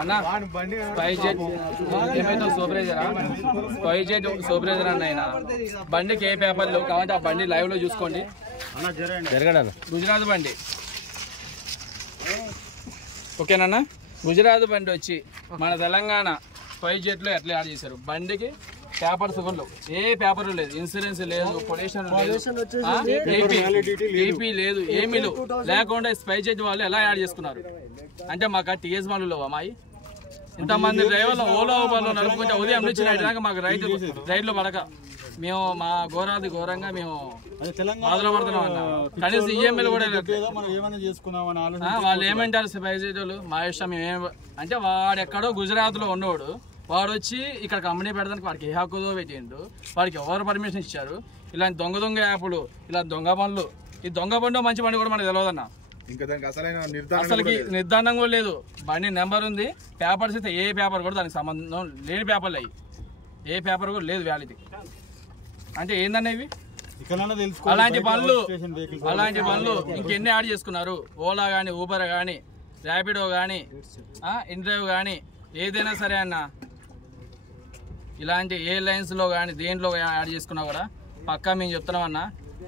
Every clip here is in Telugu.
అన్న స్పైజెట్ ఏమైతే స్పైజెట్ సూపర్వైజర్ అన్న ఆయన బండికి ఏ పేపర్లు కావాలంటే ఆ బండి లైవ్ లో చూసుకోండి. గుజరాత్ బండి ఓకేనన్నా. గుజరాత్ బండి వచ్చి మన తెలంగాణ స్పైజెట్ లో ఎట్లా యాడ్ చేశారు. బండికి పేపర్స్ కూడా ఏ పేపర్ లేదు, ఇన్సూరెన్స్ లేదు, పొల్యూషన్ లేదు, ఏపీ లేదు, ఏమీ లేకుండా స్పైజెట్ వాళ్ళు ఎలా యాడ్ చేసుకున్నారు అంటే మాకు టీఎస్ బండ్లు అమ్మాయి ఇంతమంది డ్రైవర్లు ఓలా ఊబర్లో నడుపుకుంటే ఉదయం నుంచి నైట్ దాకా మాకు రైట్లో పడక మేము మా ఘోరంగా మేము బాధలు పడుతున్నాం అన్న. కనీసం ఈఎంఐలు కూడా వాళ్ళు ఏమంటారు స్పైజెట్ వాళ్ళు మా ఇష్టం మేము అంటే వాడు ఎక్కడో గుజరాత్ లో ఉన్నవాడు వాడు వచ్చి ఇక్కడ కంపెనీ పెడతానికి వాడికి ఏ హక్కుదో పెట్టిండు, వాడికి ఎవరు పర్మిషన్ ఇచ్చారు. ఇలాంటి దొంగ యాప్లు, ఇలా దొంగ పనులు, ఈ దొంగ బండి మంచి బండి కూడా మనకు తెలియదన్న. అసలుకి నిర్ధారణ కూడా లేదు. బండి నెంబర్ ఉంది, పేపర్స్ అయితే ఏ పేపర్ కూడా దానికి సంబంధం లేని పేపర్లు అయ్యి ఏ పేపర్ కూడా లేదు వ్యాలిటీ. అంటే ఏందన్న ఇవి అలాంటి పనులు ఇంకెన్ని యాడ్ చేసుకున్నారు. ఓలా కానీ, ఊబర్ కానీ, ర్యాపిడో కానీ, ఇన్డ్రైవ్ కానీ ఏదైనా సరే అన్న ఇలాంటి ఎయిర్లైన్స్ లో కానీ దేంట్లో యాడ్ చేసుకున్నా కూడా పక్కా మేము చెప్తున్నాం అన్న.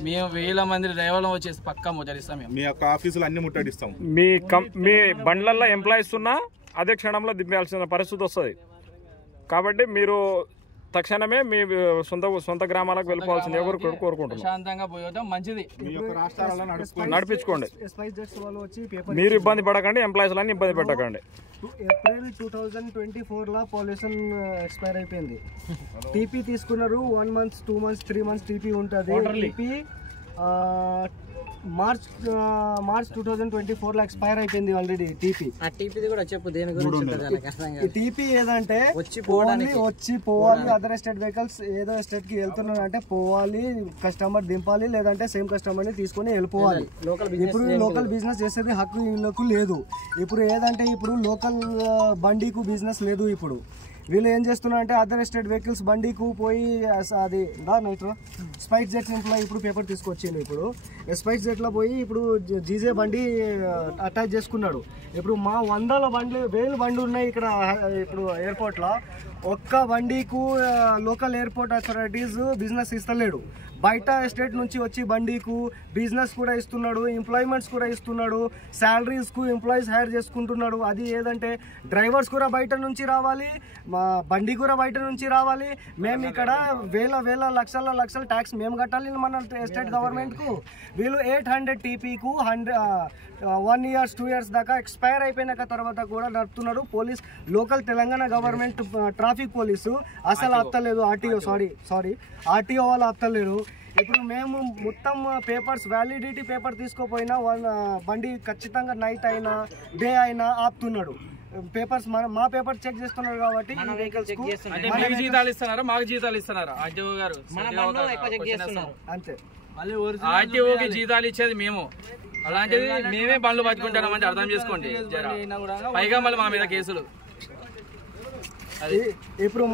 మేము 1000 మంది డ్రైవర్లు వచ్చేసి పక్కా ముట్టడిస్తాం. మేము మీ యొక్క ఆఫీసులు అన్ని ముట్టడిస్తాం. మీ బండ్లల్లో ఎంప్లాయీస్ ఉన్నా అదే క్షణంలో దింపాల్సిన పరిస్థితి వస్తుంది. కాబట్టి మీరు తక్షణమే మీ సొంత గ్రామాలకు వెళ్ళిపోవాల్సింది ఎవరు కోరుకుంటున్నారు. ప్రశాంతంగా పోయడం మంచిది. నడిపించుకోండి, మీరు ఇబ్బంది పడకండి, ఎంప్లాయీస్లని ఇబ్బంది పెట్టకండి. ఏప్రిల్ 2024 లో పొల్యూషన్ ఎక్స్పైర్ అయిపోయింది. టీపీ తీసుకున్నారు 1 month 2 months 3 months టీపీ ఉంటుంది. టీపీ మార్చ్ 2024 లో ఎక్స్పైర్ అయిపోయింది ఆల్రెడీ. టీపీ కూడా చెప్పు దేని గురించి. టీపీ ఏదంటే వచ్చి పోవాలి అదర్ స్టేట్ వెహికల్స్ ఏదో స్టేట్ కి వెళ్తున్నారు అంటే పోవాలి, కస్టమర్ దింపాలి, లేదంటే సేమ్ కస్టమర్ ని తీసుకొని వెళ్ళిపోవాలి. ఇప్పుడు లోకల్ బిజినెస్ చేసేది హక్కు వీళ్ళకు లేదు. ఇప్పుడు ఏదంటే ఇప్పుడు లోకల్ బండికు బిజినెస్ లేదు. ఇప్పుడు వీళ్ళు ఏం చేస్తున్నారంటే అదర్ స్టేట్ వెహికల్స్ బండికు పోయి అది నైట్రో స్పైస్ జెట్ ఇంట్లో ఇప్పుడు పేపర్ తీసుకొచ్చిండు. ఇప్పుడు స్పైస్ జెట్ లో పోయి ఇప్పుడు జీజే బండి అటాచ్ చేసుకున్నాడు. ఇప్పుడు మా 100 బండ్లు 1000 బండ్లు ఉన్నాయి ఇక్కడ. ఇప్పుడు ఎయిర్పోర్ట్ లో ఒక్క బండికు లోకల్ ఎయిర్పోర్ట్ అథారిటీస్ బిజినెస్ ఇస్తలేడు. బయట స్టేట్ నుంచి వచ్చి బండికు బిజినెస్ కూడా ఇస్తున్నాడు, ఎంప్లాయ్మెంట్స్ కూడా ఇస్తున్నాడు, శాలరీస్ కు ఎంప్లాయీస్ హైర్ చేసుకుంటున్నాడు. అది ఏదంటే డ్రైవర్స్ కూడా బయట నుంచి రావాలి, మా బండి కూడా బయట నుంచి రావాలి. మేము ఇక్కడ వేల లక్షల ట్యాక్స్ మేము కట్టాలి మన స్టేట్ గవర్నమెంట్ కు. వీళ్ళు 800 టీపీకు 1 year 2 years దాకా ఎక్స్పైర్ అయిపోయినాక తర్వాత కూడా నడుపుతున్నారు. Police local Telangana government traffic police అసలు ఆపుతలేదు. ఆర్టీఓ వాళ్ళు ఆపుతలేరు. ఇప్పుడు మేము మొత్తం పేపర్స్ వ్యాలిడిటీ పేపర్ తీసుకోపోయినా బండి ఖచ్చితంగా నైట్ అయినా డే అయినా ఆపుతున్నాడు. పేపర్స్ మా పేపర్ చెక్ చేస్తున్నారు కాబట్టి జీతాలు ఇస్తున్నారు, మాకు జీతాలు ఇస్తున్నారు. ఆర్టీఓ గారు అంతే. ఆర్టీఓకి జీతాలు ఇచ్చేది మేము, అలాంటిది మేమే బండ్లు పట్టుకుంటున్నాం అంటే అర్థం చేసుకోండి. పైగా మళ్ళీ మా మీద కేసులు. ఇప్పుడు